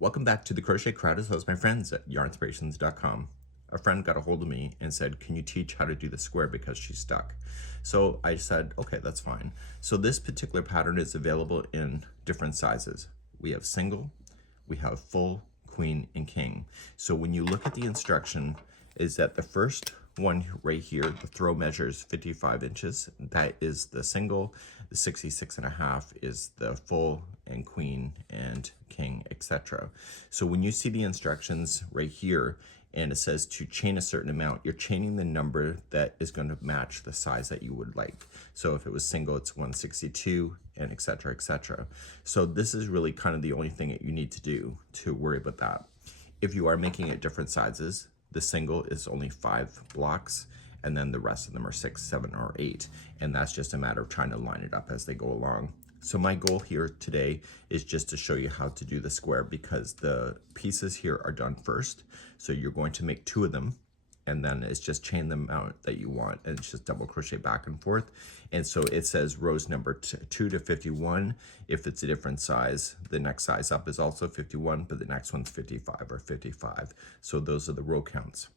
Welcome back to the Crochet Crowd as well as my friends at yarnspirations.com. A friend got a hold of me and said, can you teach how to do the square because she's stuck? So I said, okay, that's fine. So this particular pattern is available in different sizes. We have single, we have full, queen, and king. So when you look at the instruction, is that the first one right here, the throw measures 55 inches. That is the single. The 66.5 is the full and queen and king, etc. So when you see the instructions right here and it says to chain a certain amount, you're chaining the number that is going to match the size that you would like. So if it was single, it's 162 and etc, etc. So this is really kind of the only thing that you need to do to worry about that. If you are making it different sizes, the single is only 5 blocks, and then the rest of them are 6, 7, or 8. And that's just a matter of trying to line it up as they go along. So my goal here today is just to show you how to do the square because the pieces here are done first. So you're going to make 2 of them, and then it's just chain them out that you want, and it's just double crochet back and forth. And so it says rows number 2 to 51. If it's a different size, the next size up is also 51, but the next one's 55 or 55. So those are the row counts.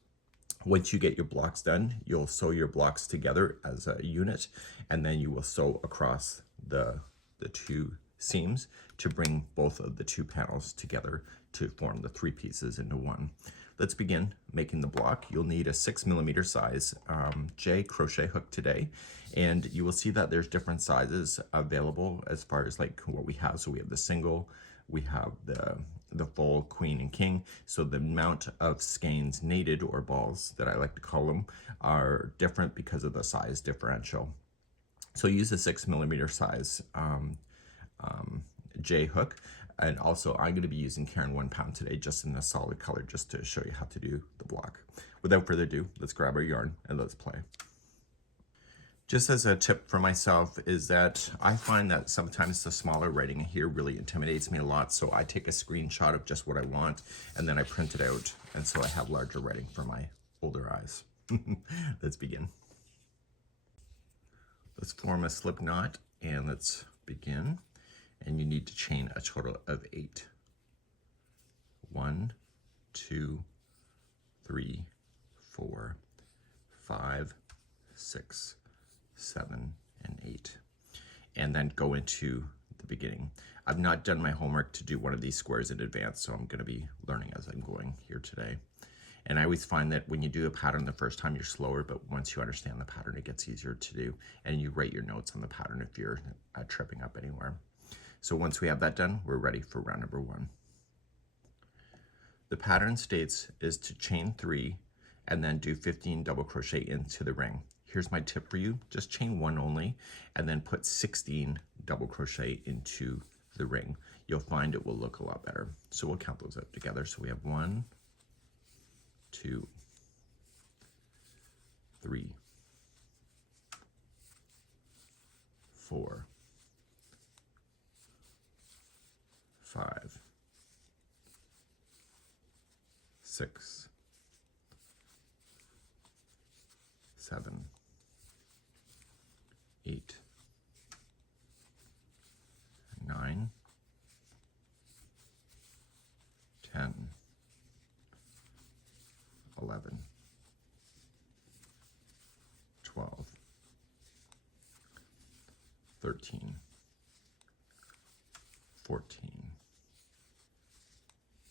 Once you get your blocks done, you'll sew your blocks together as a unit, and then you will sew across the 2 seams to bring both of the 2 panels together to form the 3 pieces into one. Let's begin making the block. You'll need a 6mm size J crochet hook today, and you will see that there's different sizes available as far as like what we have. So we have the single, we have the full, queen, and king. So the amount of skeins knitted, or balls that I like to call them, are different because of the size differential. So use a 6mm size J hook. And also I'm going to be using Caron 1 pound today, just in a solid color, just to show you how to do the block. Without further ado, let's grab our yarn and let's play. Just as a tip for myself is that I find that sometimes the smaller writing here really intimidates me a lot. So I take a screenshot of just what I want and then I print it out. And so I have larger writing for my older eyes. Let's begin. Let's form a slip knot and let's begin. And you need to chain a total of 8. 1, 2, 3, 4, 5, 6, 7, and 8. And then go into the beginning. I've not done my homework to do one of these squares in advance, so I'm going to be learning as I'm going here today. And I always find that when you do a pattern the first time, you're slower, but once you understand the pattern, it gets easier to do. And you write your notes on the pattern if you're tripping up anywhere. So once we have that done, we're ready for round number 1. The pattern states is to chain 3 and then do 15 double crochet into the ring. Here's my tip for you. Just chain 1 only and then put 16 double crochet into the ring. You'll find it will look a lot better. So we'll count those out together. So we have 1, 2, 3, 4, 5, 6, 7, 8, 9, 10, 11, 12, 13, 14,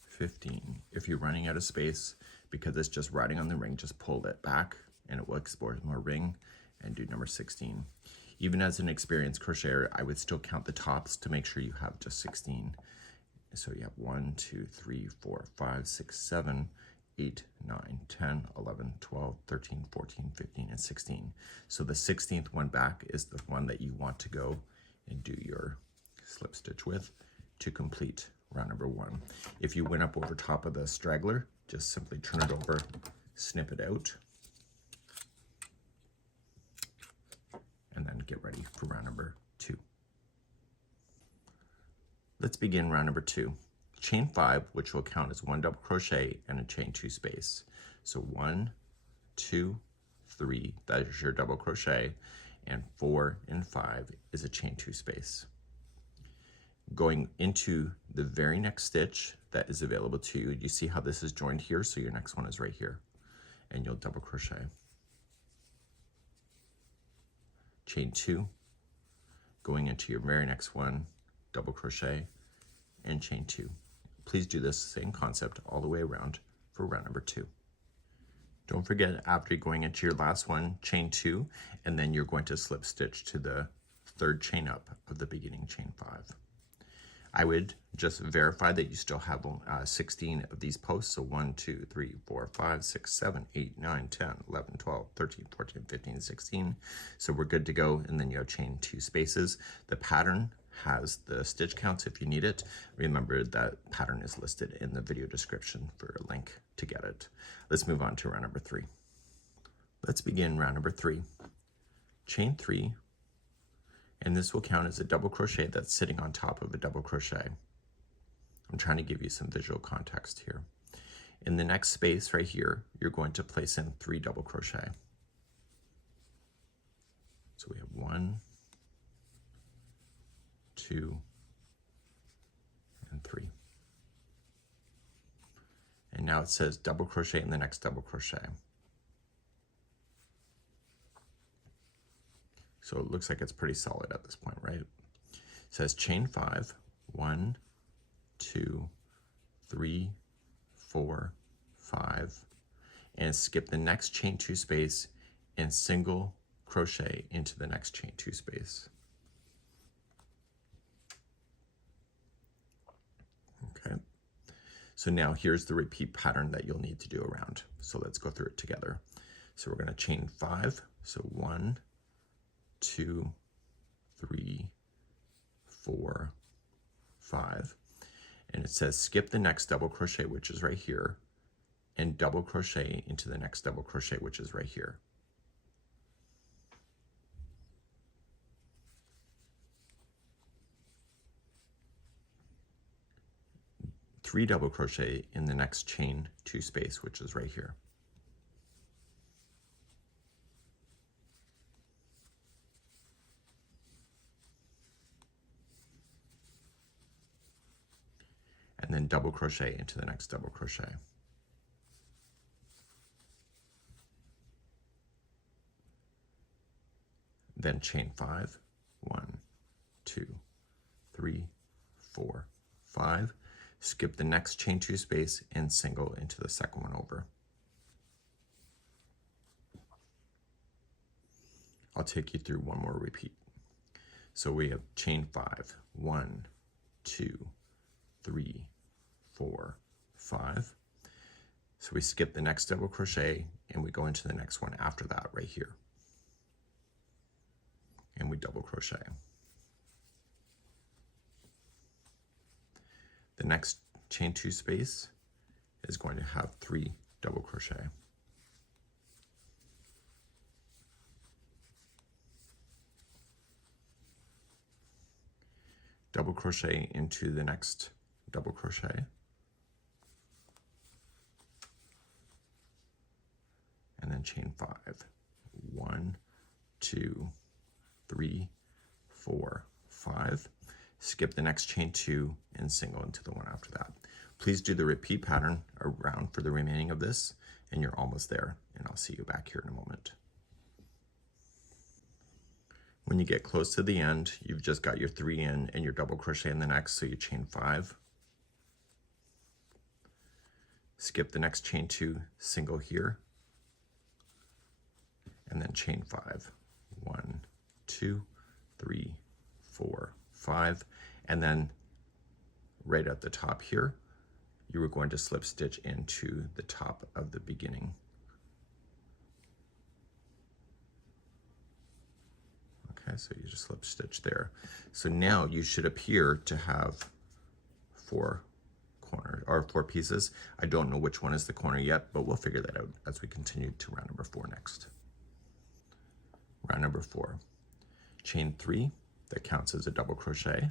15. If you're running out of space because it's just riding on the ring, just pull that back and it will export more ring and do number 16. Even as an experienced crocheter, I would still count the tops to make sure you have just 16. So you have 1, 2, 3, 4, 5, 6, 7, 8, 9, 10, 11, 12, 13, 14, 15, and 16. So the 16th one back is the one that you want to go and do your slip stitch with to complete round number 1. If you went up over top of the straggler, just simply turn it over, snip it out, and then get ready for round number 2. Let's begin round number 2. Chain 5, which will count as 1 double crochet and a chain 2 space. So 1, 2, 3, that is your double crochet, and 4 and 5 is a chain 2 space. Going into the very next stitch that is available to you. You see how this is joined here, so your next one is right here, and you'll double crochet, chain 2, going into your very next one, double crochet, and chain 2. Please do this same concept all the way around for round number 2. Don't forget, after going into your last one, chain 2, and then you're going to slip stitch to the third chain up of the beginning chain 5. I would just verify that you still have 16 of these posts. So 1, 2, 3, 4, 5, 6, 7, 8, 9, 10, 11, 12, 13, 14, 15, 16. So we're good to go. And then you have chain 2 spaces. The pattern has the stitch counts if you need it. Remember that pattern is listed in the video description for a link to get it. Let's move on to round number 3. Let's begin round number 3. Chain 3. And this will count as a double crochet that's sitting on top of a double crochet. I'm trying to give you some visual context here. In the next space right here, you're going to place in 3 double crochet. So we have 1, 2, and 3. And now it says double crochet in the next double crochet. So it looks like it's pretty solid at this point, right? It says chain 5, 1, 2, 3, 4, 5, and skip the next chain 2 space and single crochet into the next chain 2 space. Okay, so now here's the repeat pattern that you'll need to do around. So let's go through it together. So we're going to chain 5, so 1, 2, 3, 4, 5, and it says skip the next double crochet, which is right here, and double crochet into the next double crochet, which is right here. Three double crochet in the next chain 2 space, which is right here. And then double crochet into the next double crochet. Then chain 5, 1, 2, 3, 4, 5. Skip the next chain 2 space and single into the second one over. I'll take you through one more repeat. So we have chain 5, 1, 2, 3, 4, 5. So we skip the next double crochet and we go into the next one after that right here. And we double crochet. The next chain 2 space is going to have 3 double crochet. Double crochet into the next double crochet. And then chain 5. 1, 2, 3, 4, 5. Skip the next chain 2 and single into the one after that. Please do the repeat pattern around for the remaining of this, and you're almost there, and I'll see you back here in a moment. When you get close to the end, you've just got your 3 in and your double crochet in the next, so you chain 5. Skip the next chain 2, single here, and then chain 5. 1, 2, 3, 4, 5, and then right at the top here, you were going to slip stitch into the top of the beginning. Okay, so you just slip stitch there. So now you should appear to have 4 corners or 4 pieces. I don't know which one is the corner yet, but we'll figure that out as we continue to round number 4 next. Round number 4, chain 3, that counts as a double crochet,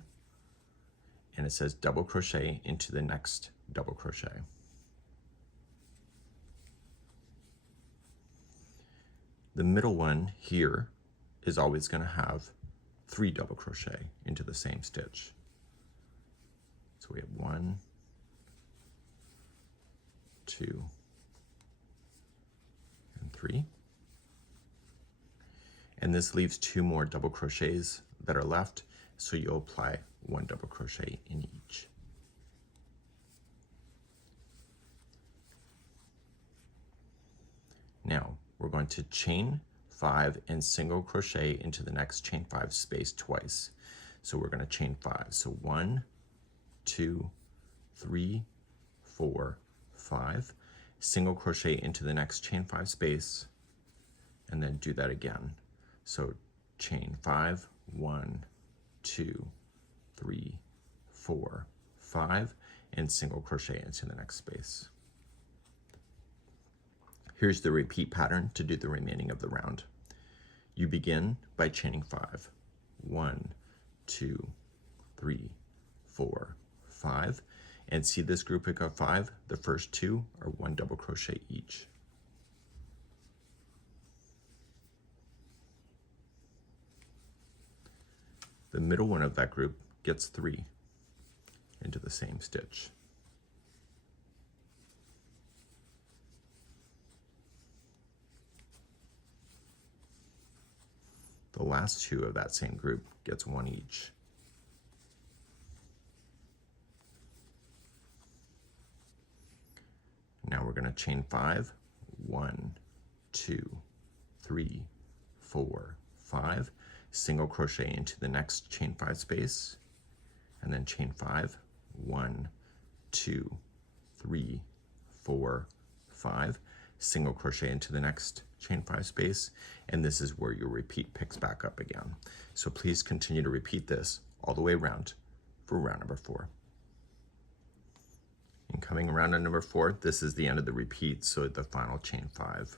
and it says double crochet into the next double crochet. The middle one here is always going to have 3 double crochet into the same stitch. So we have 1, 2, and 3. And this leaves 2 more double crochets that are left, so you'll apply 1 double crochet in each. Now we're going to chain 5 and single crochet into the next chain 5 space twice. So we're going to chain 5. So 1, 2, 3, 4, 5. Single crochet into the next chain 5 space, and then do that again. So chain 5, 1, 2, 3, 4, 5, and single crochet into the next space. Here's the repeat pattern to do the remaining of the round. You begin by chaining 5. 1, 2, 3, 4, 5. And see this grouping of 5? The first 2 are 1 double crochet each. The middle one of that group gets 3 into the same stitch. The last 2 of that same group gets 1 each. Now we're going to chain 5, 1, 2, 3, 4, 5, single crochet into the next chain 5 space, and then chain 5, 1, 2, 3, 4, 5, single crochet into the next chain 5 space, and this is where your repeat picks back up again. So please continue to repeat this all the way around for round number 4. And coming around to number 4, this is the end of the repeat, so the final chain 5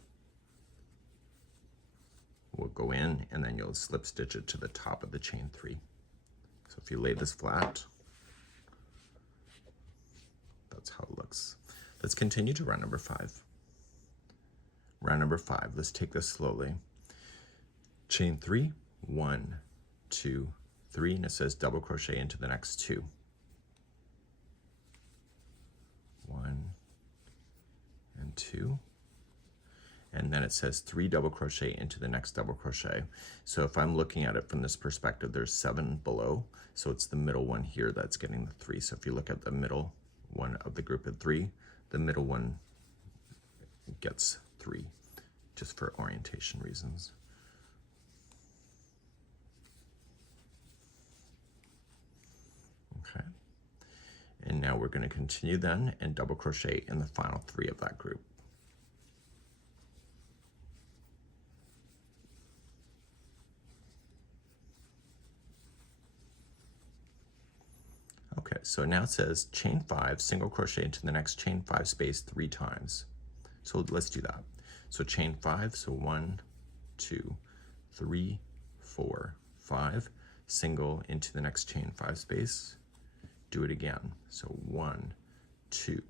will go in, and then you'll slip stitch it to the top of the chain 3. So if you lay this flat, that's how it looks. Let's continue to round number 5. Round number 5, let's take this slowly. Chain 3, 1, 2, 3, and it says double crochet into the next 2. 1 and 2, and then it says 3 double crochet into the next double crochet. So if I'm looking at it from this perspective, there's 7 below, so it's the middle one here that's getting the 3. So if you look at the middle one of the group of 3, the middle one gets 3, just for orientation reasons. Okay. And now we're going to continue then and double crochet in the final 3 of that group. Okay, so now it says chain 5, single crochet into the next chain 5 space 3 times. So let's do that. So chain 5, so 1, 2, 3, 4, 5, single into the next chain 5 space. Do it again. So 1, 2,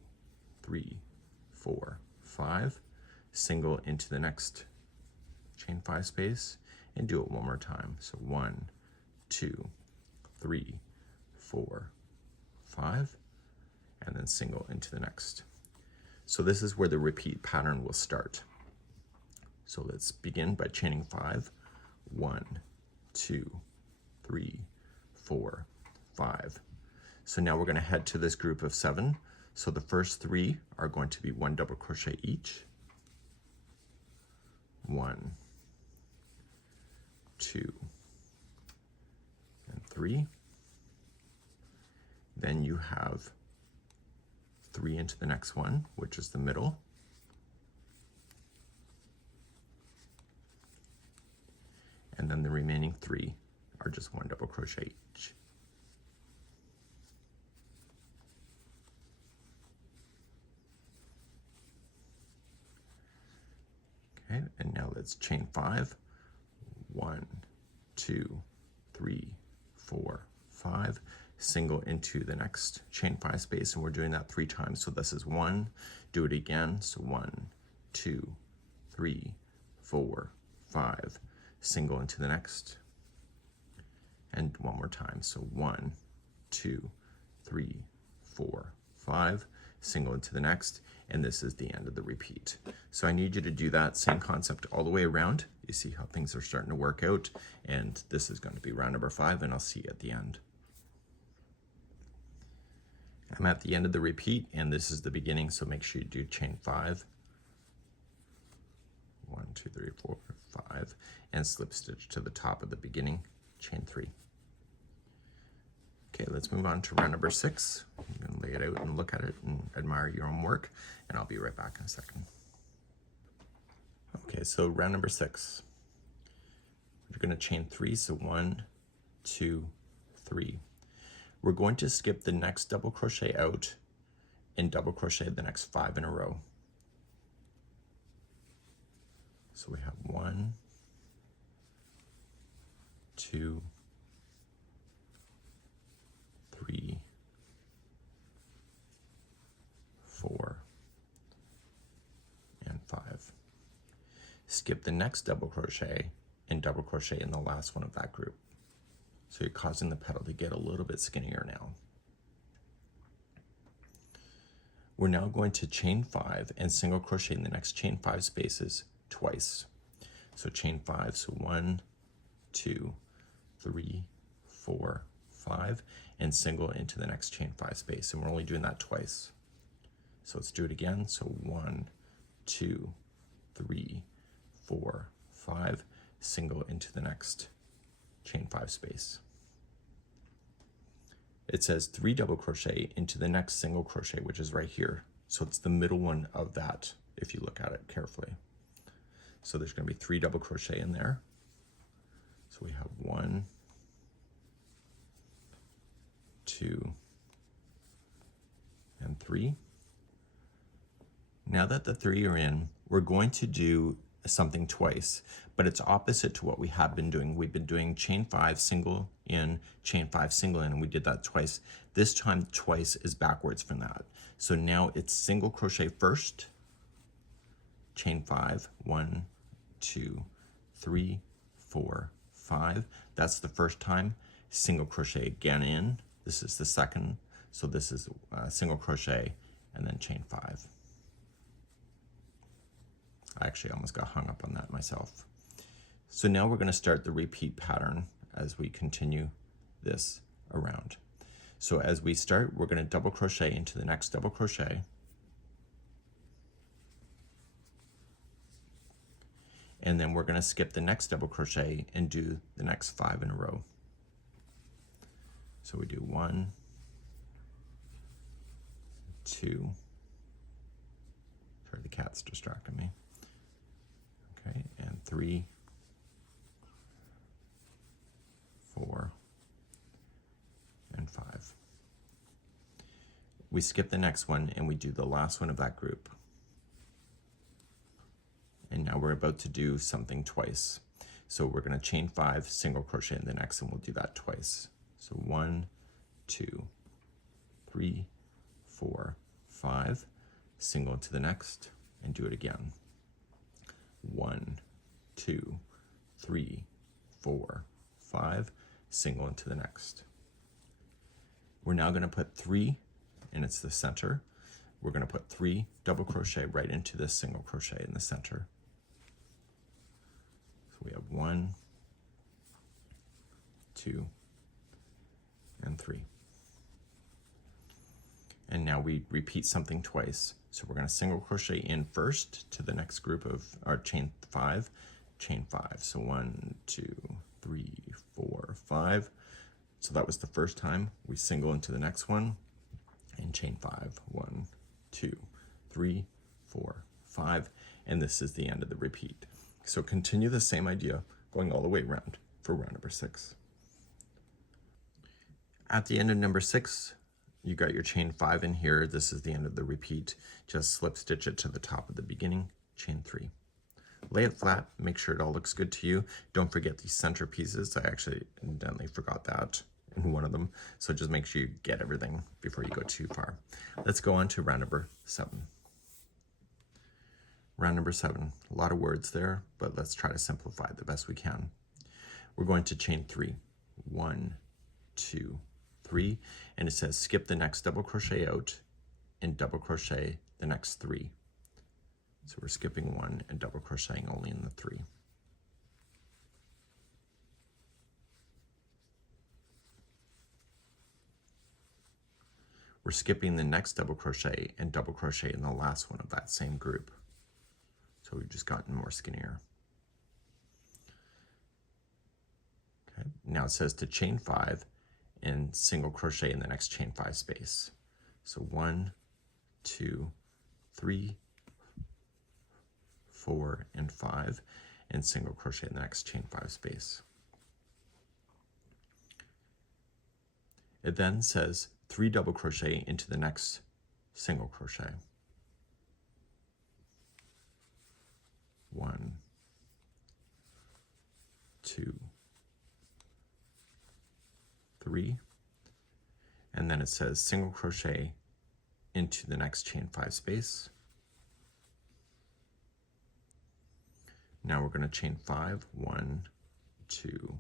3, 4, 5, single into the next chain 5 space, and do it one more time. So 1, 2, 3, 4, 5, and then single into the next. So this is where the repeat pattern will start. So let's begin by chaining 5, 1, 2, 3, 4, 5. So now we're going to head to this group of 7. So the first 3 are going to be 1 double crochet each. 1, 2, and 3. Then you have 3 into the next one, which is the middle. And then the remaining 3 are just 1 double crochet each. Okay, and now let's chain 5. 1, 2, 3, 4, 5. Single into the next chain 5 space, and we're doing that 3 times. So this is 1. Do it again. So 1, 2, 3, 4, 5. Single into the next, and one more time. So 1, 2, 3, 4, 5. single into the next, and this is the end of the repeat. So I need you to do that same concept all the way around. You see how things are starting to work out, and this is going to be round number 5, and I'll see you at the end. I'm at the end of the repeat, and this is the beginning, so make sure you do chain 5. 1, 2, 3, 4, 5, and slip stitch to the top of the beginning, chain 3. Okay, let's move on to round number 6. You can lay it out and look at it and admire your own work, and I'll be right back in a second. Okay, so round number 6. We're going to chain 3, so 1, 2, 3. We're going to skip the next double crochet out and double crochet the next 5 in a row. So we have 1, 2, 3, 4, and 5. Skip the next double crochet and double crochet in the last one of that group. So you're causing the petal to get a little bit skinnier now. We're now going to chain 5 and single crochet in the next chain 5 spaces twice. So chain 5, so 1, 2, 3, 4, 5, and single into the next chain 5 space, and we're only doing that twice. So let's do it again. So 1, 2, 3, 4, 5, single into the next chain 5 space. It says 3 double crochet into the next single crochet, which is right here. So it's the middle one of that, if you look at it carefully. So there's going to be 3 double crochet in there. So we have 1, 2, and 3. Now that the 3 are in, we're going to do something twice, but it's opposite to what we have been doing. We've been doing chain 5, single in, chain 5, single in, and we did that twice. This time twice is backwards from that. So now it's single crochet first, chain 5, 1, 2, 3, 4, 5. That's the first time. Single crochet again in. This is the second. So this is single crochet and then chain 5. I actually almost got hung up on that myself. So now we're going to start the repeat pattern as we continue this around. So as we start, we're going to double crochet into the next double crochet. And then we're going to skip the next double crochet and do the next 5 in a row. So we do 1, 2, sorry, the cat's distracting me. Okay, and 3, 4, and 5. We skip the next one and we do the last one of that group. And now we're about to do something twice. So we're going to chain 5, single crochet in the next, and we'll do that twice. So 1, 2, 3, 4, 5, single into the next, and do it again. 1, 2, 3, 4, 5, single into the next. We're now going to put 3, and it's the center. We're going to put 3 double crochet right into this single crochet in the center. So we have 1, 2, and 3. And now we repeat something twice. So we're going to single crochet in first to the next group of our chain 5. So 1, 2, 3, 4, 5. So that was the first time. We single into the next one and chain 5. 1, 2, 3, 4, 5. And this is the end of the repeat. So continue the same idea going all the way around for round number 6. At the end of number 6, you got your chain 5 in here. This is the end of the repeat. Just slip stitch it to the top of the beginning, chain 3. Lay it flat, make sure it all looks good to you. Don't forget these center pieces. I actually incidentally forgot that in one of them. So just make sure you get everything before you go too far. Let's go on to round number 7. Round number 7, a lot of words there, but let's try to simplify it the best we can. We're going to chain 3, 1, 2, 3, and it says skip the next double crochet out and double crochet the next 3. So we're skipping 1 and double crocheting only in the 3. We're skipping the next double crochet and double crochet in the last one of that same group. So we've just gotten more skinnier. Okay. Now it says to chain 5 and single crochet in the next chain 5 space. So 1, 2, 3, 4, and 5, and single crochet in the next chain 5 space. It then says 3 double crochet into the next single crochet. 1, 2, 3, and then it says single crochet into the next chain 5 space. Now we're going to chain 5, 1, 2,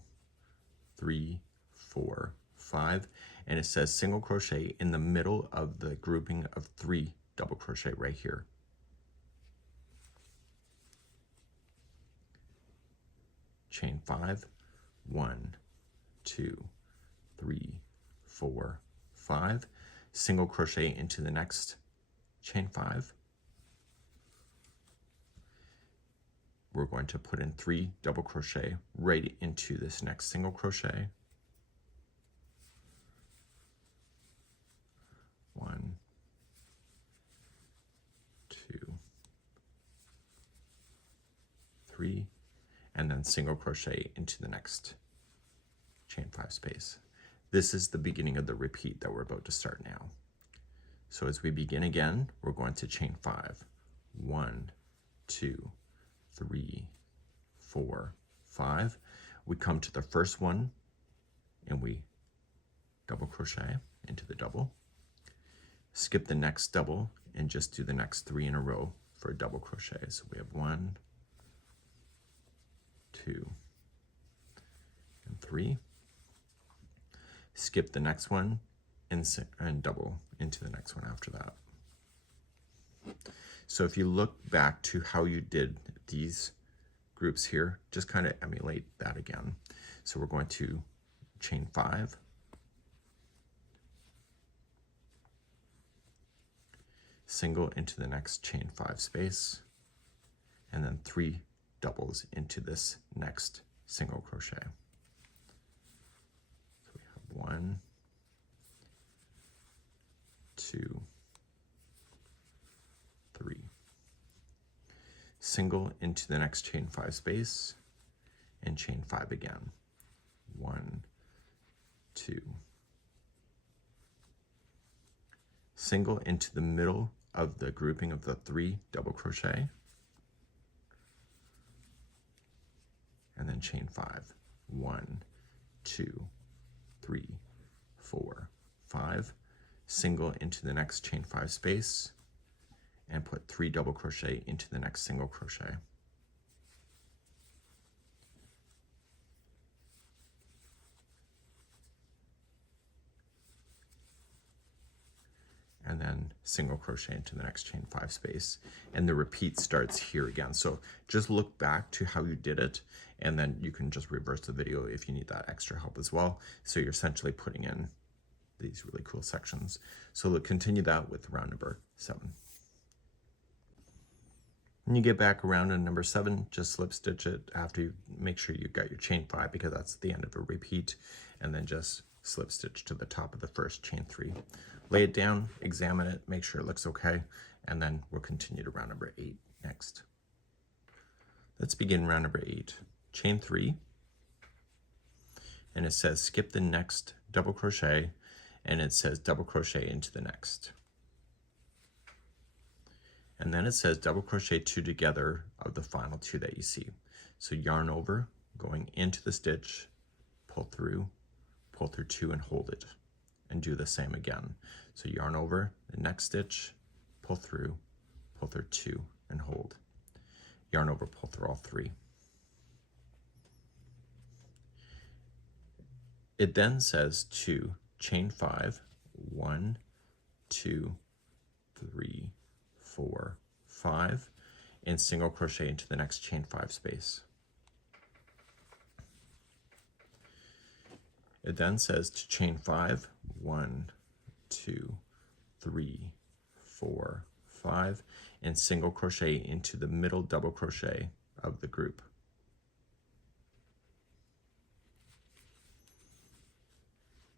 3, 4, 5, and it says single crochet in the middle of the grouping of 3 double crochet right here. Chain 5, 1, 2, 3, 4, 5, single crochet into the next chain 5. We're going to put in 3 double crochet right into this next single crochet. 1, 2, 3, and then single crochet into the next chain 5 space. This is the beginning of the repeat that we're about to start now. So as we begin again, we're going to chain 5. 1, 2, 3, 4, 5. We come to the first one and we double crochet into the double. Skip the next double and just do the next 3 in a row for a double crochet. So we have 1, 2, and 3. Skip the next one and double into the next one after that. So if you look back to how you did these groups here, just kind of emulate that again. So we're going to chain 5, single into the next chain 5 space, and then 3 doubles into this next single crochet. So we have 1, 2, 3. Single into the next chain 5 space and chain 5 again. 1, 2. Single into the middle of the grouping of the 3 double crochet, and then chain 5. 1, 2, 3, 4, 5. Single into the next chain 5 space and put 3 double crochet into the next single crochet. And then single crochet into the next chain 5 space, and the repeat starts here again. So just look back to how you did it, and then you can just reverse the video if you need that extra help as well. So you're essentially putting in these really cool sections. So we'll continue that with round number 7. When you get back around on number 7, just slip stitch it after you make sure you've got your chain 5, because that's the end of a repeat, and then just slip stitch to the top of the first chain 3. Lay it down, examine it, make sure it looks okay, and then we'll continue to round number 8 next. Let's begin round number 8. Chain 3, and it says skip the next double crochet, and it says double crochet into the next. And then it says double crochet 2 together of the final 2 that you see. So yarn over, going into the stitch, pull through 2 and hold it, and do the same again. So yarn over the next stitch, pull through 2 and hold. Yarn over, pull through all 3. It then says to chain 5, 1, 2, 3, 4, 5, and single crochet into the next chain 5 space. It then says to chain 5, 1, 2, 3, 4, 5, and single crochet into the middle double crochet of the group.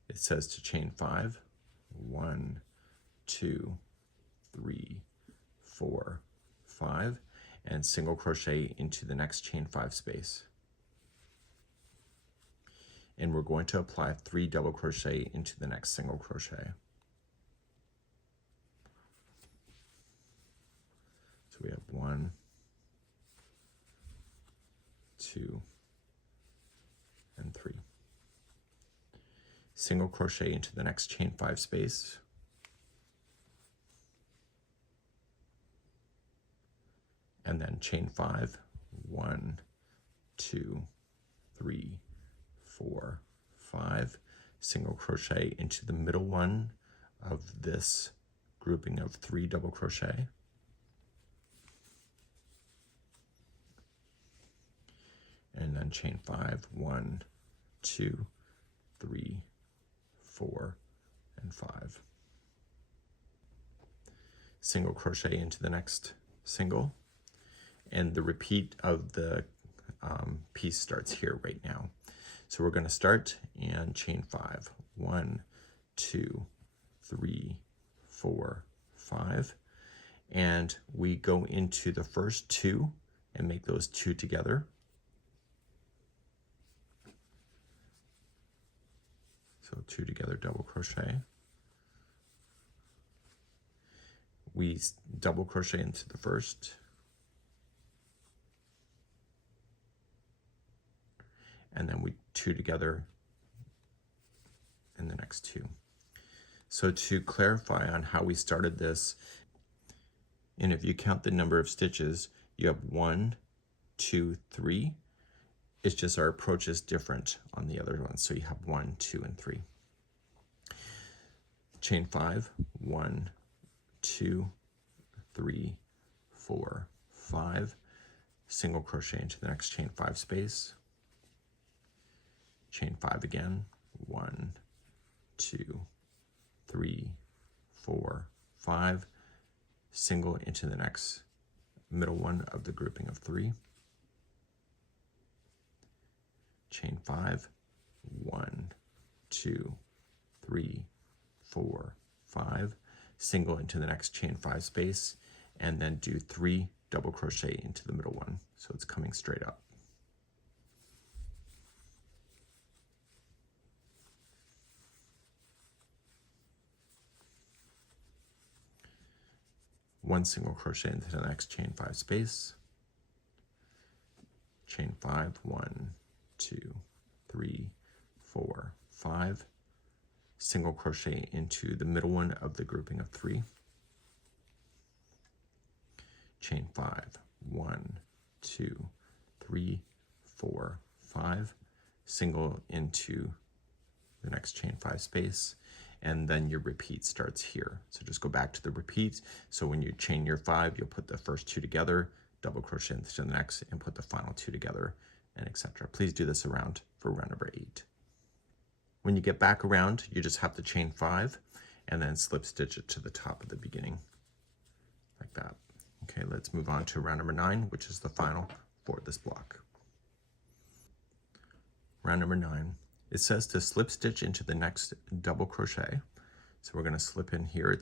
It says to chain 5, 1, 2, 3, 4, 5, and single crochet into the next chain 5 space. And we're going to apply 3 double crochet into the next single crochet. So we have 1, 2, and 3. Single crochet into the next chain 5 space. And then chain 5, 1, 2, 3, 4, 5, single crochet into the middle one of this grouping of 3 double crochet. And then chain 5, 1, 2, 3, 4, and 5. Single crochet into the next single, and the repeat of the piece starts here right now. So we're going to start and chain 5, 1, 2, 3, 4, 5, and we go into the first 2 and make those 2 together. So 2 together, double crochet. We double crochet into the first, and then we 2 together in the next 2. So to clarify on how we started this, and if you count the number of stitches, you have 1, 2, 3. It's just our approach is different on the other ones. So you have 1, 2, and 3. Chain 5, 1, 2, 3, 4, 5. Single crochet into the next chain 5 space. Chain 5 again, 1, 2, 3, 4, 5. Single into the next middle one of the grouping of 3. Chain 5, 1, 2, 3, 4, 5, single into the next chain 5 space, and then do 3 double crochet into the middle one. So it's coming straight up. One single crochet into the next chain 5 space, chain 5, 1, 2, 3, 4, 5, single crochet into the middle one of the grouping of 3, chain 5, 1, 2, 3, 4, 5, single into the next chain 5 space, and then your repeat starts here. So just go back to the repeat. So when you chain your 5, you'll put the first 2 together, double crochet into the next, and put the final 2 together, and etc. Please do this around for round number 8. When you get back around, you just have to chain 5 and then slip stitch it to the top of the beginning, like that. Okay, let's move on to round number 9, which is the final for this block. Round number 9. It says to slip stitch into the next double crochet. So we're going to slip in here.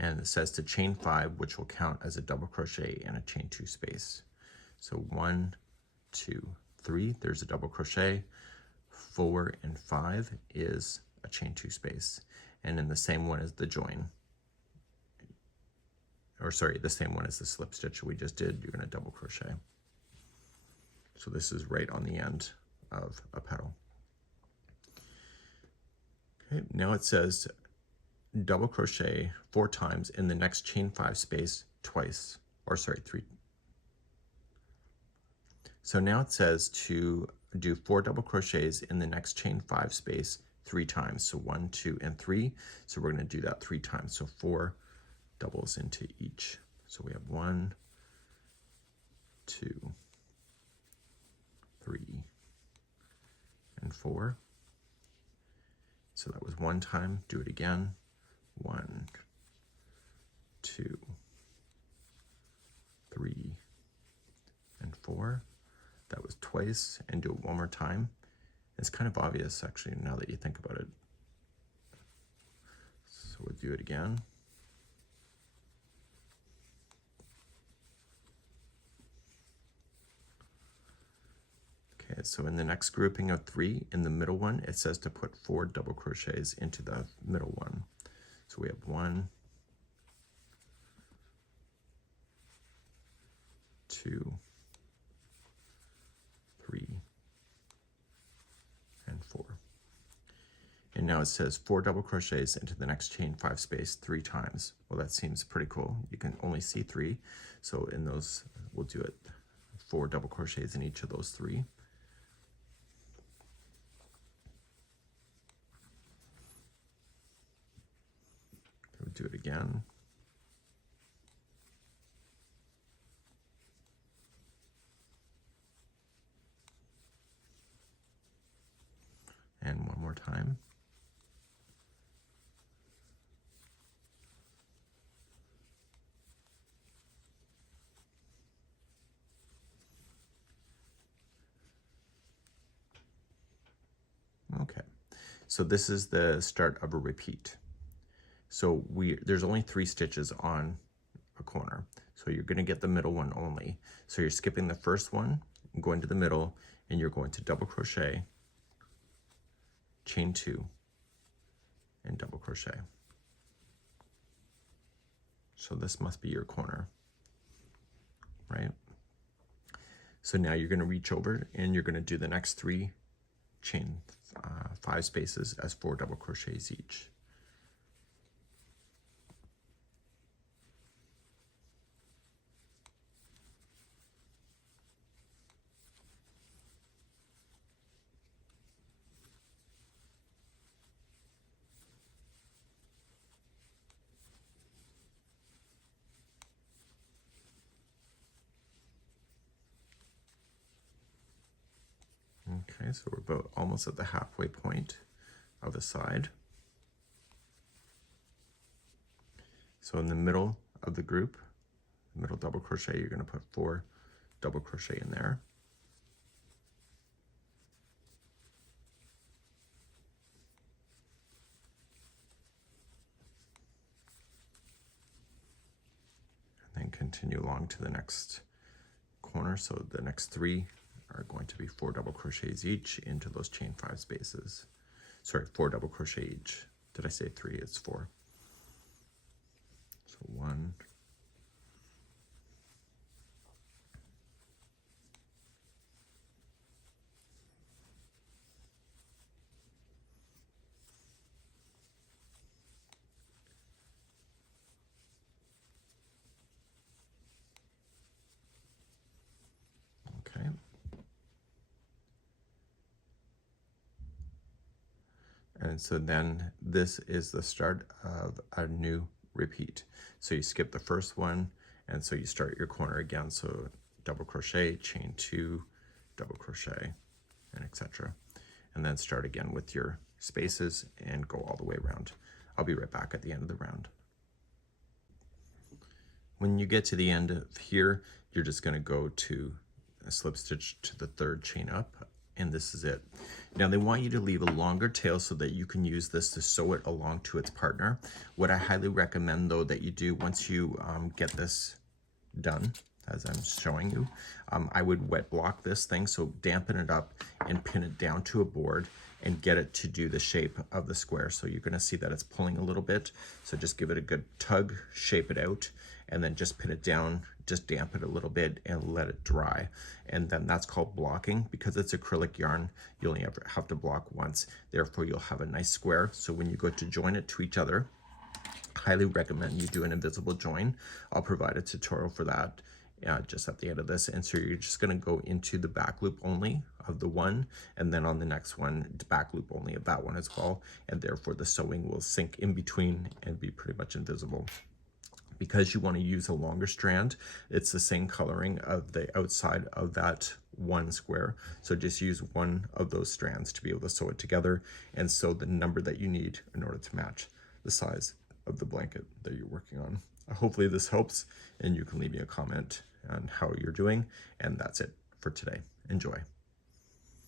And it says to chain 5, which will count as a double crochet in a chain 2 space. So 1, 2, 3, there's a double crochet. 4 and 5 is a chain 2 space. And then the same one as the join. Or sorry, the same one as the slip stitch we just did, you're going to double crochet. So this is right on the end of a petal. Okay, now it says double crochet 4 times in the next chain 5 space twice, or sorry, 3. So now it says to do 4 double crochets in the next chain 5 space 3 times. So 1, 2, and 3. So we're going to do that 3 times. So 4 doubles into each. So we have 1, 2, 3, and 4. So that was 1 time. Do it again. 1, 2, 3, and 4. That was twice, and do it one more time. It's kind of obvious, actually, now that you think about it. So we'll do it again. Okay, so in the next grouping of 3, in the middle one, it says to put 4 double crochets into the middle one. So we have 1, 2, 3, and 4. And now it says 4 double crochets into the next chain 5 space 3 times. Well, that seems pretty cool. You can only see 3. So in those, we'll do it 4 double crochets in each of those 3. We'll do it again. And one more time. Okay, so this is the start of a repeat. So there's only 3 stitches on a corner. So you're going to get the middle one only. So you're skipping the first one, going to the middle, and you're going to double crochet, chain 2, and double crochet. So this must be your corner, right? So now you're going to reach over and you're going to do the next 3 chain 5 spaces as 4 double crochets each. Okay, so we're about almost at the halfway point of the side. So in the middle of the group, middle double crochet, you're going to put 4 double crochet in there. And then continue along to the next corner. So the next 3 are going to be 4 double crochets each into those chain 5 spaces. Sorry, 4 double crochet each. Did I say 3? It's 4. So 1, 2. Okay. And so then this is the start of a new repeat. So you skip the first one, and so you start your corner again. So double crochet, chain 2, double crochet, and etc. And then start again with your spaces and go all the way around. I'll be right back at the end of the round. When you get to the end of here, you're just going to go to a slip stitch to the 3rd chain up, and this is it. Now they want you to leave a longer tail so that you can use this to sew it along to its partner. What I highly recommend though that you do once you get this done, as I'm showing you, I would wet block this thing, so dampen it up and pin it down to a board and get it to do the shape of the square. So you're going to see that it's pulling a little bit, so just give it a good tug, shape it out, and then just pin it down, just dampen it a little bit and let it dry. And then that's called blocking. Because it's acrylic yarn, you only ever have to block once, therefore you'll have a nice square. So when you go to join it to each other, highly recommend you do an invisible join. I'll provide a tutorial for that just at the end of this. And so you're just going to go into the back loop only of the one, and then on the next one, back loop only of that one as well, and therefore the sewing will sink in between and be pretty much invisible. Because you want to use a longer strand, it's the same coloring of the outside of that one square. So just use one of those strands to be able to sew it together and sew the number that you need in order to match the size of the blanket that you're working on. Hopefully this helps, and you can leave me a comment on how you're doing. And that's it for today. Enjoy.